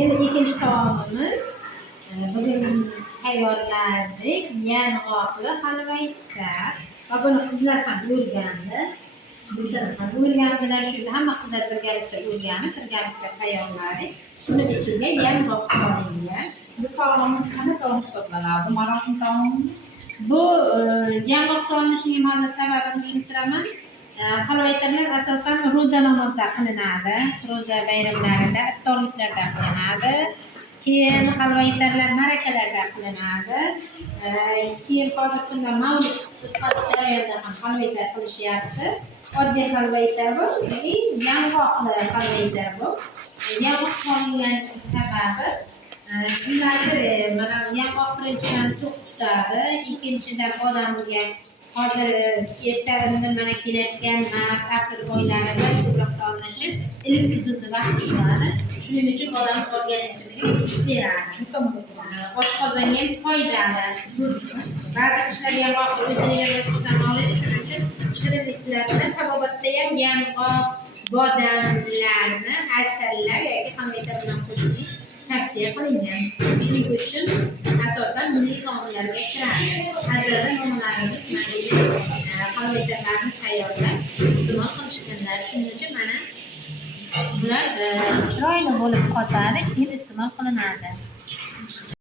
Endi ikkinchi taomimiz bugun tayyorladik. Yong'oqli halva iftar. Va buni qizlar ham o'rgandi. Bizlar ham o'rgandilar. Shu hamma qizlar birgalikda o'rganib, birgalikda tayyorladik. Buni ichiga yong'oq solingan. Bu taomimiz qanday taom hisoblanadi? Marosim taomi? Bu yong'oq solinishining mana sababini tushuntiraman. Halvaytarlar asosan ro'za namozida qilinadi. Ro'za bayramlarida, iftorliklarda qilinadi. Keyin halvaytarlar marakalarda qilinadi. Keyin hozir kunda mavlud jarayonida ham halvaytar qilishyapti. Oddiy halvaytar bu, yong'oqli halvaytar bu. Yong'oq solingan sababi kimlardir mana yong'oq birinchidan to'xtadi, ikkinchidan odamga hozir erta indin mana kelayotgan mart aprel oylarida ko'proq solinishi ilk uzunni vaqti bo'ladi. Shuning uchun odam organizmiga kuch beradi. Oshqozonga ham foydali. Ba'zi kishilar yong'oq o'zini ham oshqozon oladi, shuning uchun shirinliklarni tabobatda ham yong'oq, bodomlarni, asallar yoki halvaytar bilan qo'shib tavsiya qilingan. Shuning uchun asosan milliy taomlarga kiradi. Hazrada nomalarimiz halvaytarlarni tayyorlab iste'mol qilishganlar. Shuning uchun mana bular chiroyli bo'lib qotadi, keyin iste'mol qilinadi.